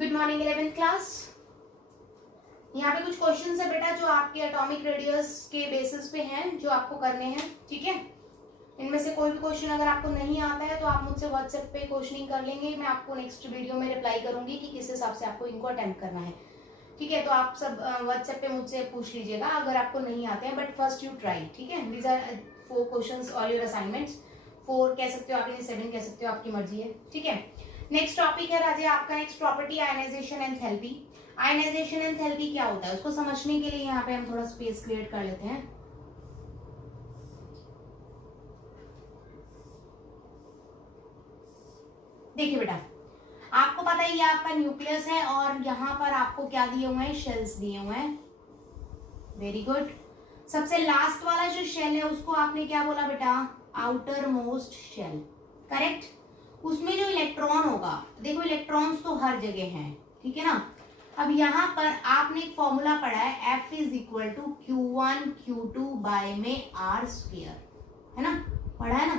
Good morning 11th class. यहाँ पे कुछ क्वेश्चंस है बेटा जो आपके एटॉमिक रेडियस के बेसिस पे हैं, जो आपको करने हैं। ठीक है, इनमें से कोई भी क्वेश्चन अगर आपको नहीं आता है तो आप मुझसे व्हाट्सएप पे क्वेश्चनिंग कर लेंगे। मैं आपको नेक्स्ट वीडियो में रिप्लाई करूंगी कि किस हिसाब से आपको इनको अटेम्प्ट करना है। ठीक है, तो आप सब व्हाट्सएप पे मुझसे पूछ लीजिएगा अगर आपको नहीं आते हैं, बट फर्स्ट यू ट्राई। ठीक है, दीज आर 4 क्वेश्चंस और योर असाइनमेंट्स। 4 कह सकते हो आप, इन्हें 7 कह सकते हो, आपकी मर्जी है। ठीक है, नेक्स्ट टॉपिक है राजे आपका next property ionisation enthalpy. Ionisation enthalpy क्या होता है उसको समझने के लिए यहाँ पे हम थोड़ा स्पेस क्रिएट कर लेते हैं। देखिए बेटा, आपको पता है ये आपका न्यूक्लियस है और यहाँ पर आपको क्या दिए हुए हैं, शेल्स दिए हुए हैं। Very good. सबसे लास्ट वाला जो शेल है उसको आपने क्या बोला बेटा, आउटर मोस्ट शेल। करेक्ट। उसमें जो इलेक्ट्रॉन होगा, देखो इलेक्ट्रॉन्स तो हर जगह हैं, ठीक है ना। अब यहाँ पर आपने एक फॉर्मूला पढ़ा है, F is equal to Q1 Q2 by में R स्क्वायर, है ना, पढ़ा है ना।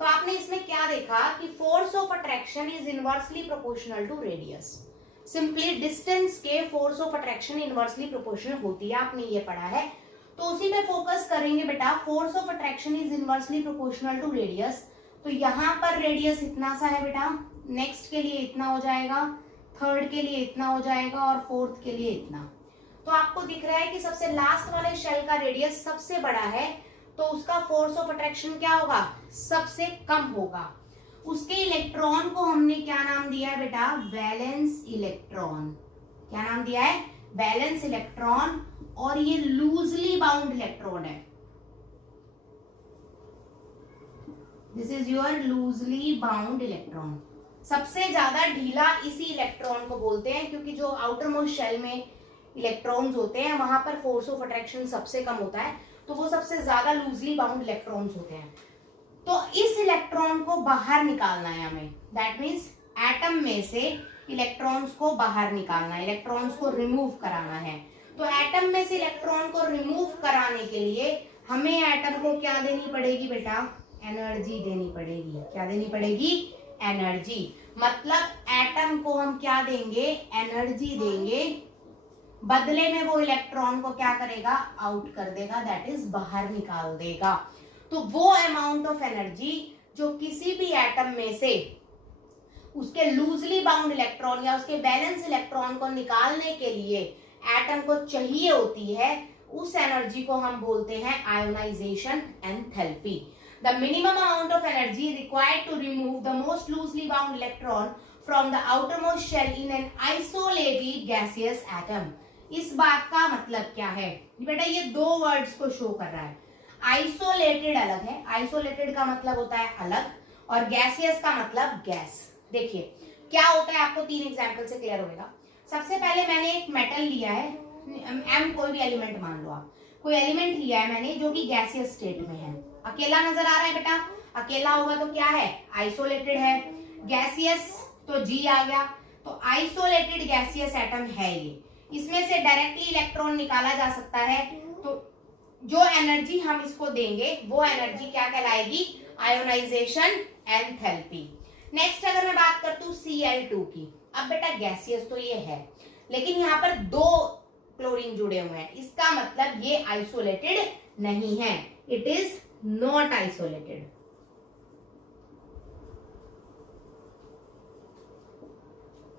तो आपने इसमें क्या देखा कि force of attraction is inversely proportional to radius. Simply distance के force of attraction inversely proportional होती है, आपने ये पढ़ा है। तो उसी पे फोकस करेंगे बेटा। Force of attraction is inversely proportional to radius. तो यहाँ पर रेडियस इतना सा है बेटा, नेक्स्ट के लिए इतना हो जाएगा, थर्ड के लिए इतना हो जाएगा और फोर्थ के लिए इतना। तो आपको दिख रहा है कि सबसे लास्ट वाले शेल का रेडियस सबसे बड़ा है, तो उसका फोर्स ऑफ अट्रैक्शन क्या होगा, सबसे कम होगा। उसके इलेक्ट्रॉन को हमने क्या नाम दिया है बेटा, वैलेंस इलेक्ट्रॉन। क्या नाम दिया है, वैलेंस इलेक्ट्रॉन। और ये लूजली बाउंड इलेक्ट्रॉन है। This is your loosely bound electron. सबसे ज्यादा ढीला इसी इलेक्ट्रॉन को बोलते हैं, क्योंकि जो आउटर मोस्ट शेल में इलेक्ट्रॉन्स होते हैं वहां पर फोर्स ऑफ अट्रैक्शन सबसे कम होता है, तो वो सबसे ज्यादा लूजली बाउंड इलेक्ट्रॉन्स होते हैं। तो इस इलेक्ट्रॉन को बाहर निकालना है हमें। दैट मीन्स एटम में से इलेक्ट्रॉन्स को बाहर निकालना है, इलेक्ट्रॉन्स को रिमूव कराना है। तो एटम में से इलेक्ट्रॉन को रिमूव कराने के लिए हमें एटम को क्या देनी पड़ेगी बेटा, एनर्जी देनी पड़ेगी। क्या देनी पड़ेगी, एनर्जी। मतलब एटम को हम क्या देंगे, एनर्जी देंगे, बदले में वो इलेक्ट्रॉन को क्या करेगा, आउट कर देगा, दैट इज बाहर निकाल देगा। तो वो अमाउंट ऑफ एनर्जी जो किसी भी एटम में से उसके लूजली बाउंड इलेक्ट्रॉन या उसके बैलेंस इलेक्ट्रॉन को निकालने के लिए एटम को चाहिए होती है, उस एनर्जी को हम बोलते हैं ionisation enthalpy. The minimum amount of energy required to remove the most loosely bound electron from the outermost shell in an isolated gaseous atom. इस बात का मतलब क्या है बेटा, ये 2 वर्ड्स को शो कर रहा है। आइसोलेटेड अलग है, आइसोलेटेड का मतलब होता है अलग, और गैसियस का मतलब गैस। देखिए क्या होता है, आपको 3 एग्जाम्पल से क्लियर होगा। सबसे पहले मैंने एक मेटल लिया है, एम कोई भी एलिमेंट मान लो आप, कोई एलिमेंट लिया है मैंने जो कि गैसियस स्टेट में है। अकेला नजर आ रहा है बेटा, अकेला होगा तो क्या है, आइसोलेटेड है। गैसियस तो जी आ गया, तो आइसोलेटेड गैसियस एटम है ये। इसमें से डायरेक्टली इलेक्ट्रॉन निकाला जा सकता है, तो जो एनर्जी हम इसको देंगे वो एनर्जी क्या कहलाएगी, आयोनाइजेशन एंथैल्पी। नेक्स्ट अगर मैं बात करती हूँ Cl2 की। अब बेटा गैसियस तो ये है, लेकिन यहाँ पर 2 क्लोरीन जुड़े हुए हैं, इसका मतलब ये आइसोलेटेड नहीं है, इट इज नॉट आइसोलेटेड।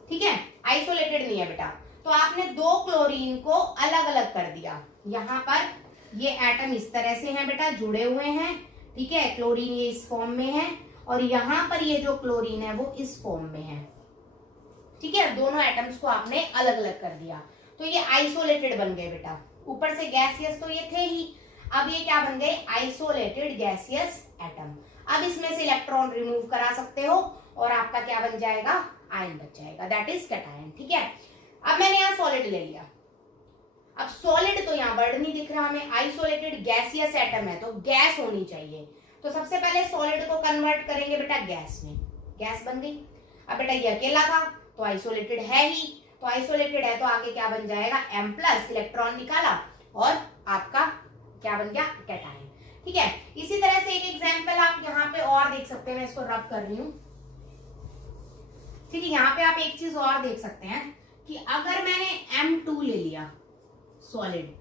ठीक है, आइसोलेटेड नहीं है बेटा। तो आपने 2 क्लोरीन को अलग अलग कर दिया। यहाँ पर ये एटम इस तरह से हैं बेटा, जुड़े हुए हैं, ठीक है, क्लोरीन ये इस फॉर्म में है, और यहाँ पर ये जो क्लोरीन है वो इस फॉर्म में है। ठीक है, दोनों एटम्स को आपने अलग अलग कर दिया, तो ये आइसोलेटेड बन गए बेटा। ऊपर से गैसियस तो ये थे ही, अब ये क्या बन गए, आइसोलेटेड गैसियस एटम। अब इसमें से इलेक्ट्रॉन रिमूव करा सकते हो और आपका क्या बन जाएगा, आयन बच जाएगा, दैट इज कैटायन। ठीक है, अब मैंने यहाँ सॉलिड ले लिया। अब सॉलिड तो यहाँ वर्ड नहीं दिख रहा हमें, आइसोलेटेड गैसियस एटम है तो गैस होनी चाहिए। तो सबसे पहले सॉलिड को कन्वर्ट करेंगे बेटा गैस में, गैस बन गई। अब बेटा ये अकेला था तो आइसोलेटेड है ही, तो आइसोलेटेड है तो आगे क्या बन जाएगा, M+, इलेक्ट्रॉन निकाला और आपका क्या बन गया, कैटायन। ठीक है, इसी तरह से एक एग्जांपल आप यहाँ पे और देख सकते हैं, मैं इसको रब कर रही हूँ। ठीक है, यहाँ पे आप एक चीज और देख सकते हैं कि अगर मैंने M2 ले लिया सॉलिड,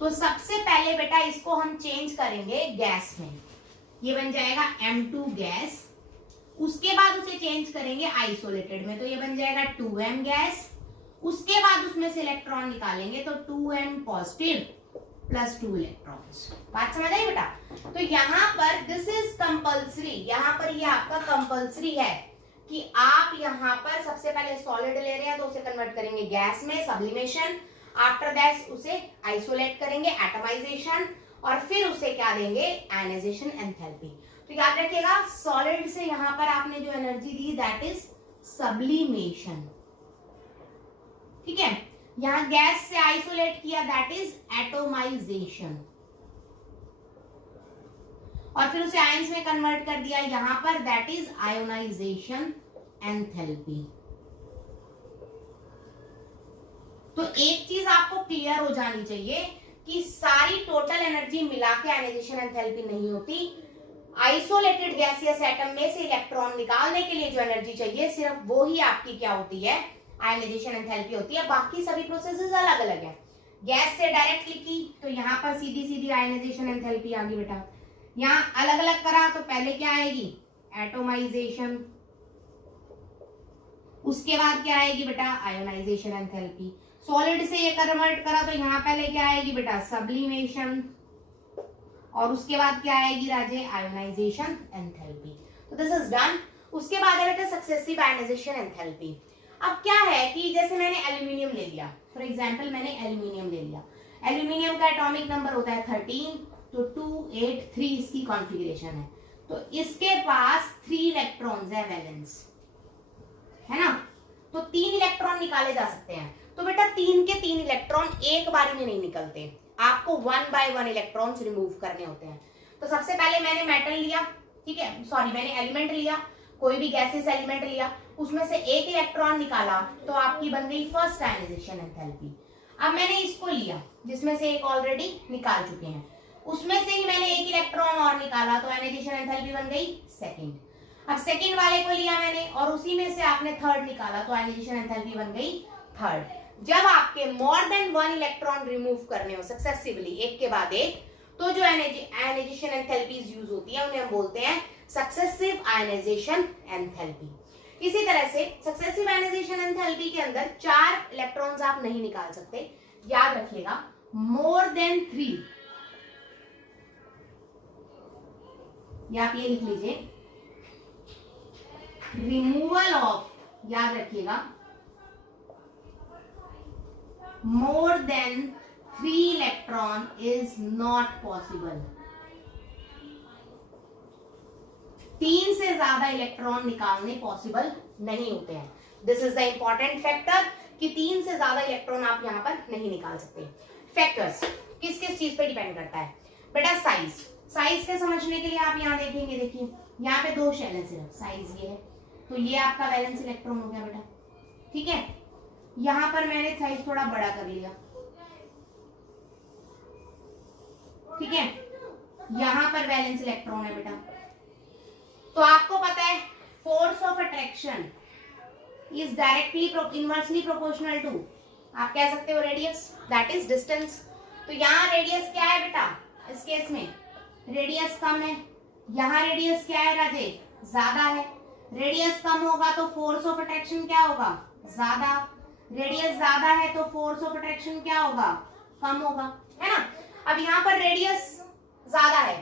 तो सबसे पहले बेटा इसको हम चेंज करेंगे गैस में, ये बन जाएगा M2 गैस। उसके बाद उसे चेंज करेंगे आइसोलेटेड में, तो ये बन जाएगा 2M गैस। उसके बाद उसमें से इलेक्ट्रॉन निकालेंगे तो 2M पॉजिटिव प्लस 2 इलेक्ट्रॉन्स। बात समझ आई बेटा? तो यहाँ पर दिस इज कंपल्सरी, यहाँ पर ये आपका कंपल्सरी है कि आप यहाँ पर सबसे पहले सॉलिड ले रहे हैं तो उसे कन्वर्ट करेंगे गैस में, सब्लिमेशन, आफ्टर दैट उसे आइसोलेट करेंगे, एटमाइजेशन, और फिर उसे क्या देंगे, आयनाइजेशन एंथैल्पी। तो याद रखिएगा सॉलिड से यहाँ पर आपने जो energy the that is sublimation, ठीक है। यहाँ गैस से आइसोलेट किया दैट इज एटोमाइजेशन, और फिर उसे आयंस में कन्वर्ट कर दिया यहां पर दैट इज आयोनाइजेशन एंथैल्पी। तो एक चीज आपको क्लियर हो जानी चाहिए कि सारी टोटल एनर्जी मिला के आयनाइजेशन एंथैल्पी नहीं होती। आइसोलेटेड गैसियस एटम में से इलेक्ट्रॉन निकालने के लिए जो एनर्जी चाहिए सिर्फ वो ही आपकी क्या होती है, आयनाइजेशन एंथैल्पी होती है। बाकी सभी प्रोसेसेस अलग अलग है। गैस से डायरेक्ट लिखी तो यहाँ पर सीधी सीधी आयनाइजेशन एंथैल्पी आ गई बेटा। यहाँ अलग अलग करा तो पहले क्या आएगी, एटोमाइजेशन, उसके बाद क्या आएगी बेटा, आयोनाइजेशन एंथैल्पी। सॉलिड से ये कन्वर्ट करा तो यहाँ पहले क्या आएगी बेटा, सब्लिमेशन, और उसके बाद क्या आएगी राजे, आयोनाइजेशन एंथैल्पी। तो दिस इज डन। उसके बाद है बेटा सक्सेसिव आयोनाइजेशन एंथैल्पी। अब क्या है कि जैसे मैंने एल्यूमिनियम ले लिया, फॉर एग्जांपल मैंने एल्यूमिनियम ले लिया, एल्यूमिनियम का एटॉमिक नंबर होता है 13, तो 283 इसकी कॉन्फ़िगरेशन है, तो इसके पास 3 इलेक्ट्रॉन्स है वैलेंस, है ना। तो 3 इलेक्ट्रॉन निकाले जा सकते हैं। तो बेटा 3 के 3 इलेक्ट्रॉन एक बारी में नहीं निकलते, आपको 1 बाय 1 इलेक्ट्रॉन्स रिमूव करने होते हैं। तो सबसे पहले मैंने मेटल लिया, ठीक है, सॉरी मैंने एलिमेंट लिया, कोई भी गैसेस एलिमेंट लिया, उसमें से एक इलेक्ट्रॉन निकाला तो आपकी बन गई फर्स्ट आयनाइजेशन एंथैल्पी। अब मैंने इसको लिया जिसमें से एक ऑलरेडी निकाल चुके हैं, उसमें से ही मैंने एक इलेक्ट्रॉन और निकाला तो आयनाइजेशन एंथैल्पी बन गई सेकंड। अब सेकंड वाले को लिया मैंने और उसी में से आपने थर्ड निकाला तो आयनाइजेशन एंथैल्पी बन गई थर्ड। जब आपके मोर देन 1 इलेक्ट्रॉन रिमूव करने हो सक्सेसिवली एक के बाद एक, तो जो आयनाइजेशन एंथैल्पीज यूज होती है उन्हें हम बोलते हैं सक्सेसिव आयनाइजेशन एंथैल्पी। इसी तरह से सक्सेसिव आयनाइजेशन एंथैल्पी के अंदर 4 इलेक्ट्रॉन्स आप नहीं निकाल सकते, याद रखिएगा, मोर देन 3, या आप ये लिख लीजिए, रिमूवल ऑफ, याद रखिएगा, more than 3 electron is not possible. 3 से ज्यादा इलेक्ट्रॉन निकालने पॉसिबल नहीं होते हैं। This is the important factor कि 3 से ज्यादा इलेक्ट्रॉन आप यहां पर नहीं निकाल सकते। फैक्टर्स किस किस चीज पे डिपेंड करता है बेटा, साइज। साइज के समझने के लिए आप यहाँ देखेंगे, देखिए यहाँ पे 2 शेल है सिर्फ, साइज ये है, तो ये आपका वैलेंस इलेक्ट्रॉन हो गया बेटा, ठीक है। यहाँ पर मैंने साइज थोड़ा बड़ा कर लिया, ठीक है, यहाँ पर वैलेंस इलेक्ट्रॉन है बेटा। तो आपको पता है force of attraction is directly inversely proportional to, आप कह सकते हो रेडियस, दैट इज डिस्टेंस। तो यहाँ रेडियस क्या है बेटा, इस केस में रेडियस कम है, यहाँ रेडियस क्या है राजे, ज्यादा है। रेडियस कम होगा तो फोर्स ऑफ अट्रैक्शन क्या होगा, ज्यादा। रेडियस ज्यादा है तो फोर्स ऑफ अट्रैक्शन क्या होगा, कम होगा, है ना। अब यहाँ पर रेडियस ज्यादा है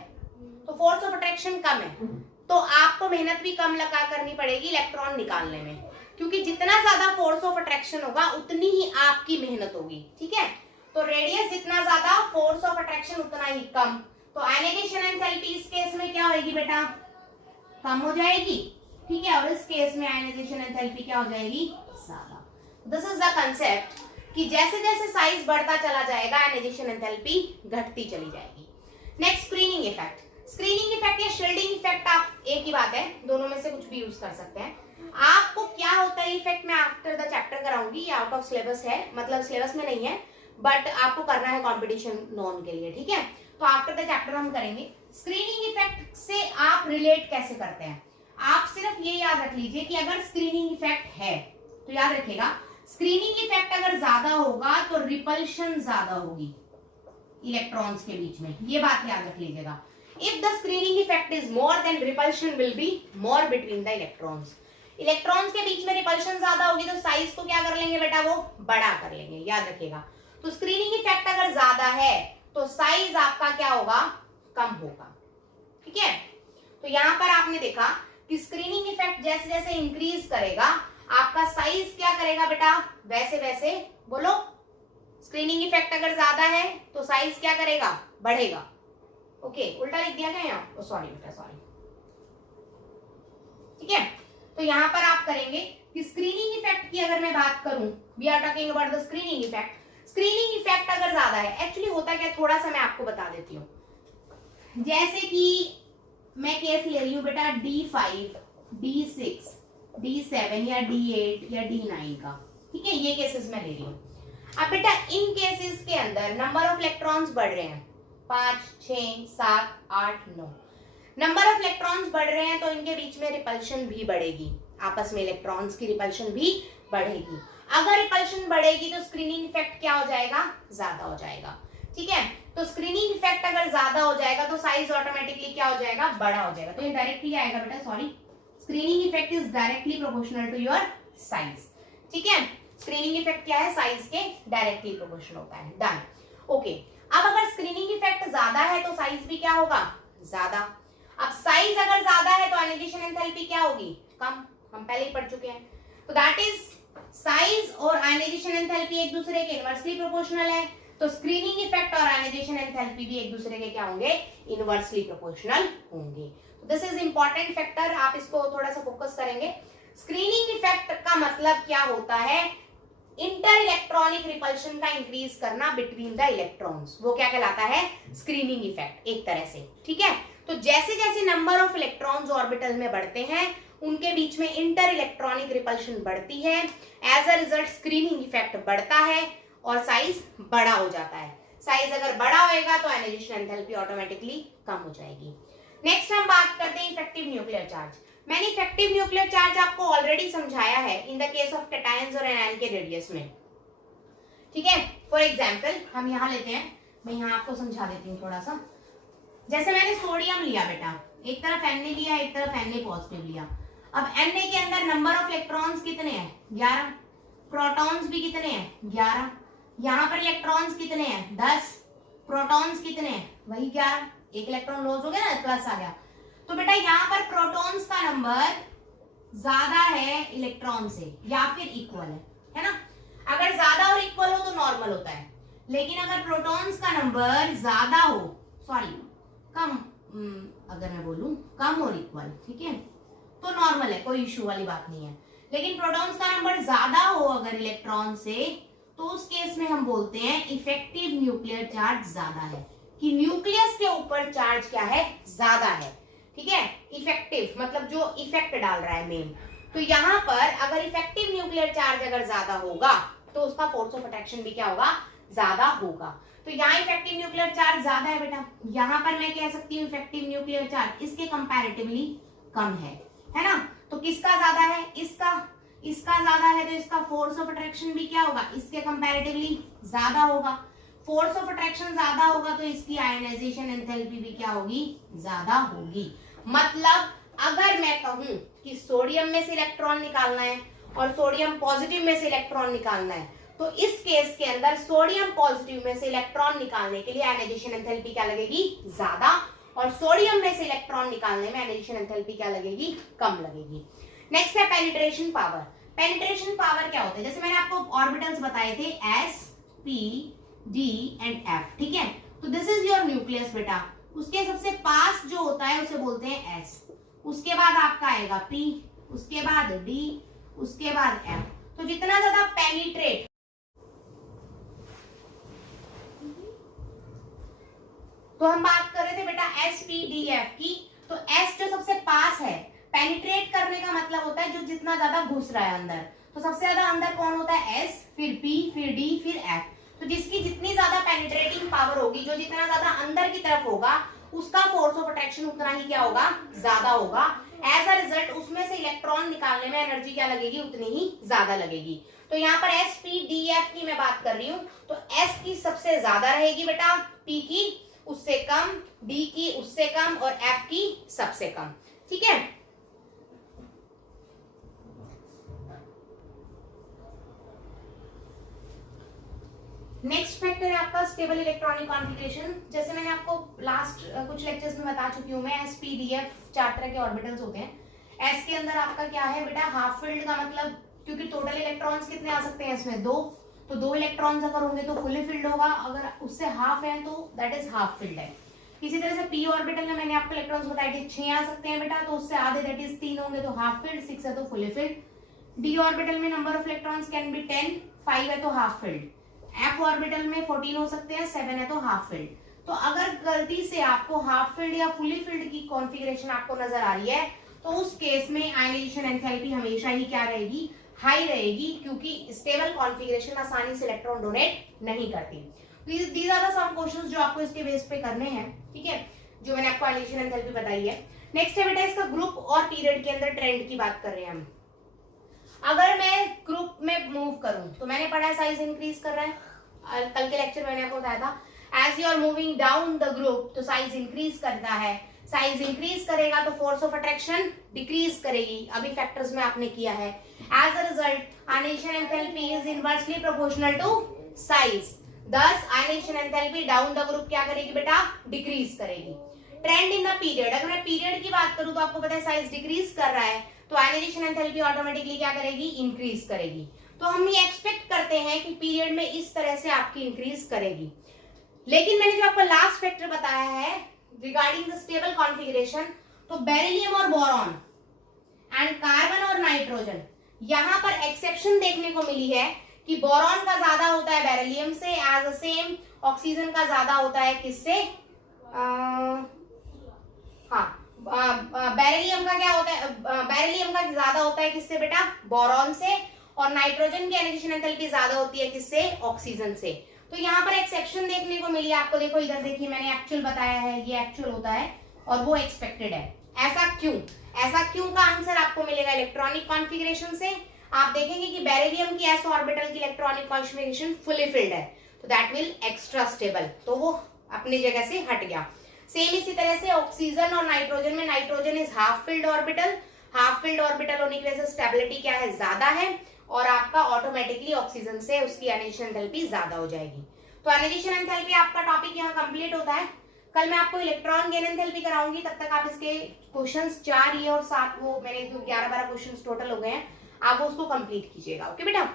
तो फोर्स ऑफ अट्रैक्शन कम है, तो आपको मेहनत भी कम लगा करनी पड़ेगी इलेक्ट्रॉन निकालने में, क्योंकि जितना ज्यादा फोर्स ऑफ अट्रैक्शन होगा उतनी ही आपकी मेहनत होगी, ठीक है। तो रेडियस जितना ज्यादा, फोर्स ऑफ अट्रैक्शन उतना ही कम, तो आयनाइजेशन एंथैल्पी इस केस में क्या होगी बेटा, कम हो जाएगी, ठीक है, और इस केस में आयनाइजेशन एंथैल्पी क्या हो जाएगी, ज्यादा। दिस इज द कंसेप्ट कि जैसे जैसे साइज बढ़ता चला जाएगा आयनाइजेशन एंथैल्पी घटती चली जाएगी। Next screening effect. Screening effect या शील्डिंग इफेक्ट आप एक ही बात है, दोनों में से कुछ भी यूज कर सकते हैं। आपको क्या होता है इफेक्ट, मैं आफ्टर द चैप्टर कराऊंगी, ये आउट ऑफ सिलेबस है, मतलब सिलेबस में नहीं है, बट आपको करना है कंपटीशन नॉन के लिए, ठीक है। तो आफ्टर द चैप्टर हम करेंगे। स्क्रीनिंग इफेक्ट से आप रिलेट कैसे करते हैं, आप सिर्फ ये याद रख लीजिए कि अगर स्क्रीनिंग इफेक्ट है तो याद रखिएगा, स्क्रीनिंग इफेक्ट अगर ज्यादा होगा तो रिपल्शन ज्यादा होगी इलेक्ट्रॉन्स के बीच में, ये बात याद रख लीजिएगा। If the screening effect is more than repulsion will be more between the electrons. Electrons के बीच में रिपल्शन ज्यादा होगी तो साइज को क्या कर लेंगे बेटा, वो बड़ा कर लेंगे, याद रखिएगा। तो स्क्रीनिंग इफेक्ट अगर ज्यादा है तो साइज आपका क्या होगा, कम होगा, ठीक है। तो यहां पर आपने देखा कि स्क्रीनिंग इफेक्ट जैसे जैसे इंक्रीज करेगा आपका साइज क्या करेगा बेटा, वैसे वैसे बोलो। स्क्रीनिंग इफेक्ट अगर ज्यादा है तो साइज क्या करेगा, बढ़ेगा। ओके, उल्टा लिख दिया गया यहाँ, सॉरी बेटा सॉरी, ठीक है। तो यहां पर आप करेंगे कि स्क्रीनिंग इफेक्ट की अगर मैं बात करूं, we are talking about the screening effect. Screening effect अगर ज्यादा है, एक्चुअली होता क्या, थोड़ा सा मैं आपको बता देती हूँ। जैसे कि मैं केस ले रही हूँ बेटा D5, D6, D7 या D8 या D9 का, ठीक है, ये केसेस मैं ले रही हूँ। अब बेटा इन केसेस के अंदर नंबर ऑफ इलेक्ट्रॉन्स बढ़ रहे हैं, 5, 6, 7, 8, 9 नंबर ऑफ इलेक्ट्रॉन्स बढ़ रहे हैं तो इनके बीच में रिपल्शन भी बढ़ेगी, आपस में इलेक्ट्रॉन्स की रिपल्शन भी बढ़ेगी। अगर रिपल्शन बढ़ेगी तो स्क्रीनिंग इफेक्ट क्या हो जाएगा, ज्यादा हो जाएगा, ठीक है। तो स्क्रीनिंग इफेक्ट अगर ज्यादा हो जाएगा तो साइज ऑटोमेटिकली क्या हो जाएगा, बड़ा हो जाएगा। तो ये डायरेक्टली आएगा बेटा, sorry, screening effect is directly proportional to your size, ठीक है। स्क्रीनिंग इफेक्ट क्या है, साइज के डायरेक्टली प्रोपोर्शनल होता है, डन। ओके, अब अगर स्क्रीनिंग इफेक्ट ज्यादा है तो साइज भी क्या होगा, ज्यादा। अब साइज अगर ज्यादा है तो आयोनाइजेशन एंथैल्पी क्या होगी, कम, हम पहले ही पढ़ चुके हैं। तो दैट इज साइज और आयोनाइजेशन एंथैल्पी एक दूसरे के इनवर्सली प्रोपोर्शनल है, तो स्क्रीनिंग इफेक्ट और आयोनाइजेशन एंथैल्पी भी एक दूसरे के क्या होंगे, इनवर्सली प्रोपोर्शनल होंगे। तो दिस इज इंपॉर्टेंट फैक्टर, आप इसको थोड़ा सा फोकस करेंगे। स्क्रीनिंग इफेक्ट का मतलब क्या होता है, इंटर इलेक्ट्रॉनिक रिपल्शन का इंक्रीज करना बिटवीन द इलेक्ट्रॉन्स, वो क्या कहलाता है, स्क्रीनिंग इफेक्ट एक तरह से, ठीक है। तो जैसे जैसे नंबर ऑफ इलेक्ट्रॉन्स ऑर्बिटल में बढ़ते हैं उनके बीच में इंटर इलेक्ट्रॉनिक रिपल्शन बढ़ती है, as a result screening effect बढ़ता है और साइज बड़ा हो जाता है। साइज अगर बड़ा होएगा तो आयोनाइजेशन एंथैल्पी ऑटोमेटिकली कम हो जाएगी। नेक्स्ट हम बात करते हैं इफेक्टिव न्यूक्लियर चार्ज। मैंने इफेक्टिव न्यूक्लियर चार्ज आपको ऑलरेडी समझाया है in the case of cations और एनायन के रेडियस में, ठीक है। फॉर एग्जांपल हम यहाँ लेते हैं, मैं यहाँ आपको समझा देती हूँ थोड़ा सा। जैसे मैंने सोडियम लिया बेटा, एक तरफ Na लिया, एक तरफ Na पॉजिटिव लिया। अब Na के अंदर नंबर ऑफ इलेक्ट्रॉन्स कितने हैं, 11, प्रोटॉन्स भी कितने हैं, 11। यहाँ पर इलेक्ट्रॉन्स कितने हैं, 10, प्रोटॉन्स कितने हैं, वही 11, एक इलेक्ट्रॉन लॉस हो गया ना, प्लस आ गया। तो बेटा यहाँ पर प्रोटॉन्स का नंबर ज्यादा है इलेक्ट्रॉन से या फिर इक्वल है ना। अगर ज्यादा और इक्वल हो तो नॉर्मल होता है, लेकिन अगर प्रोटॉन्स का नंबर ज्यादा हो, सॉरी कम, अगर मैं बोलूं कम और इक्वल, ठीक है, तो नॉर्मल है, कोई इश्यू वाली बात नहीं है। लेकिन प्रोटॉन्स का नंबर ज्यादा हो अगर इलेक्ट्रॉन से, तो उस केस में हम बोलते हैं इफेक्टिव न्यूक्लियर चार्ज ज्यादा है, कि न्यूक्लियस के ऊपर चार्ज क्या है, ज्यादा है, ठीक है। इफेक्टिव मतलब जो इफेक्ट डाल रहा है मेन। तो यहाँ पर अगर इफेक्टिव न्यूक्लियर चार्ज अगर ज्यादा होगा तो उसका फोर्स ऑफ अट्रैक्शन भी क्या होगा, ज्यादा होगा। तो यहाँ इफेक्टिव न्यूक्लियर चार्ज ज्यादा है बेटा, यहाँ पर मैं कह सकती हूँ इफेक्टिव न्यूक्लियर चार्ज इसके कंपैरेटिवली कम है ना। तो किसका ज्यादा है, इसका ज्यादा है, तो इसका फोर्स ऑफ अट्रैक्शन भी क्या होगा, इसके कंपैरेटिवली ज्यादा होगा। फोर्स ऑफ अट्रैक्शन ज्यादा होगा तो इसकी आयोनाइजेशन एंथैल्पी भी क्या होगी, ज्यादा होगी। मतलब अगर मैं कहूं कि सोडियम में से इलेक्ट्रॉन निकालना है और सोडियम पॉजिटिव में से इलेक्ट्रॉन निकालना है, तो इस केस के अंदर सोडियम पॉजिटिव में से इलेक्ट्रॉन निकालने के लिए आयोनाइजेशन एंथैल्पी क्या लगेगी, ज्यादा, और सोडियम में से इलेक्ट्रॉन निकालने में आयोनाइजेशन एंथैल्पी क्या लगेगी, कम लगेगी। नेक्स्ट है पेनिट्रेशन पावर। पेनिट्रेशन पावर क्या होता है, जैसे मैंने आपको ऑर्बिटल्स बताए थे S, P, D and F, ठीक है। तो दिस इज योर न्यूक्लियस बेटा, उसके सबसे पास जो होता है उसे बोलते हैं S, उसके बाद आपका आएगा P, उसके बाद D, उसके बाद F। तो जितना ज्यादा पेनिट्रेट, तो हम बात कर रहे थे बेटा S, P, D, F की। तो S जो सबसे पास है, पेनिट्रेट करने का मतलब होता है जो जितना ज्यादा घुस रहा है अंदर। तो सबसे ज्यादा अंदर कौन होता है, S, फिर P, फिर D, फिर F। तो जिसकी जितनी ज्यादा पेनिट्रेटिंग पावर होगी, जो जितना ज्यादा अंदर की तरफ होगा, उसका फोर्स ऑफ अट्रैक्शन उतना ही क्या होगा, ज्यादा होगा। एज अ रिजल्ट उसमें से इलेक्ट्रॉन वाले में एनर्जी क्या लगेगी, उतनी ही ज्यादा लगेगी। तो यहाँ पर SPDF की मैं बात कर रही हूँ, तो S की सबसे ज्यादा रहेगी बेटा, P की उससे कम, D की उससे कम और F की सबसे कम। ठीक है, नेक्स्ट फैक्टर है आपका स्टेबल इलेक्ट्रॉनिक कॉन्फ़िगरेशन। जैसे मैंने आपको लास्ट कुछ लेक्चर्स में बता चुकी हूँ मैं, SPDF 4 तरह के ऑर्बिटल्स होते हैं। S के अंदर आपका क्या है बेटा, हाफ फील्ड का मतलब, क्योंकि टोटल इलेक्ट्रॉन्स कितने आ सकते हैं इसमें, 2, तो 2 इलेक्ट्रॉन्स अगर होंगे तो फुली फील्ड होगा, अगर उससे हाफ है तो दैट इज हाफ फील्ड है। इसी तरह से P ऑर्बिटल में मैंने आपको इलेक्ट्रॉन्स बताए थे 6 आ सकते हैं बेटा, तो उससे आधे दैट इज 3 होंगे तो हाफ फील्ड, 6 है तो फुली फील्ड। D ऑर्बिटल में number of electrons can be 10, 5 है तो हाफ फील्ड। F ऑर्बिटल में 14 हो सकते हैं, 7 है तो हाफ फील्ड। तो अगर गलती से आपको हाफ फील्ड या फुली फील्ड की कॉन्फ़िगरेशन आपको नजर आ रही है, तो उस केस में आयनाइजेशन एंथैल्पी हमेशा ही क्या रहेगी, हाई रहेगी, क्योंकि स्टेबल कॉन्फ़िगरेशन आसानी से इलेक्ट्रॉन डोनेट नहीं करती। These are the some questions जो आपको इसके बेस पे करने हैं। ठीक है, जो मैंने आपको आयनाइजेशन एंथैल्पी बताई है। नेक्स्ट है बेटा इसका ग्रुप और पीरियड के अंदर ट्रेंड की बात कर रहे हैं हम। अगर मैं ग्रुप में मूव करूं तो मैंने पढ़ा है साइज इंक्रीज कर रहा है, कल के लेक्चर में मैंने आपको बताया था as you are moving down the group तो साइज इंक्रीज करता है, साइज इंक्रीज करेगा तो फोर्स ऑफ अट्रैक्शन डिक्रीज करेगी, अभी फैक्टर्स में आपने किया है। As a result ionisation enthalpy is inversely proportional to size, thus ionisation enthalpy down the group क्या करेगी बेटा, डिक्रीज करेगी। ट्रेंड इन द पीरियड, अगर मैं पीरियड की बात करूं तो आपको पता है साइज डिक्रीज कर रहा है, तो आयनाइजेशन एंथैल्पी ऑटोमेटिकली क्या करेगी, इंक्रीज करेगी। तो हम ये एक्सपेक्ट करते हैं कि पीरियड में इस तरह से आपकी इंक्रीज करेगी। लेकिन मैंने जो आपको लास्ट फैक्टर बताया है रिगार्डिंग द स्टेबल कॉन्फ़िगरेशन, तो बेरिलियम और बोरॉन एंड कार्बन और नाइट्रोजन, यहां पर एक्सेप्शन देखने को मिली है कि बोरॉन का ज्यादा होता है बेरिलियम से, एज अ सेम ऑक्सीजन का ज्यादा होता है किससे, बेरिलियम का क्या होता है, बेरिलियम का ज्यादा होता है किससे बेटा, बोरॉन से, और नाइट्रोजन की आयनाइजेशन एंथैल्पी ज्यादा होती है किससे, ऑक्सीजन से। तो यहाँ पर एक्सेप्शन देखने को मिली आपको, देखो इधर देखिए मैंने एक्चुअल बताया है, ये एक्चुअल होता है और वो एक्सपेक्टेड है। ऐसा क्यों, ऐसा क्यों का आंसर आपको मिलेगा इलेक्ट्रॉनिक कॉन्फ़िगरेशन से। आप देखेंगे कि बेरिलियम की s ऑर्बिटल की इलेक्ट्रॉनिक कॉन्फ़िगरेशन फुली फिल्ड है, तो दैट विल एक्स्ट्रा स्टेबल, तो वो अपनी जगह से हट गया। सेम इसी तरह से ऑक्सीजन और नाइट्रोजन में, nitrogen is half filled orbital, half filled orbital होने की वजह से स्टेबिलिटी क्या है, ज्यादा है, और आपका ऑटोमेटिकली ऑक्सीजन से उसकी आयनाइजेशन एंथैल्पी ज्यादा हो जाएगी। तो आयनाइजेशन एंथैल्पी आपका टॉपिक यहाँ कंप्लीट होता है। कल मैं आपको इलेक्ट्रॉन गेन एंथैल्पी कराऊंगी, तब तक आप इसके क्वेश्चंस 4 ये और 7 वो मेरे जो 11-12 क्वेश्चंस टोटल हो गए हैं, आप वो उसको कंप्लीट कीजिएगा। ओके बेटा।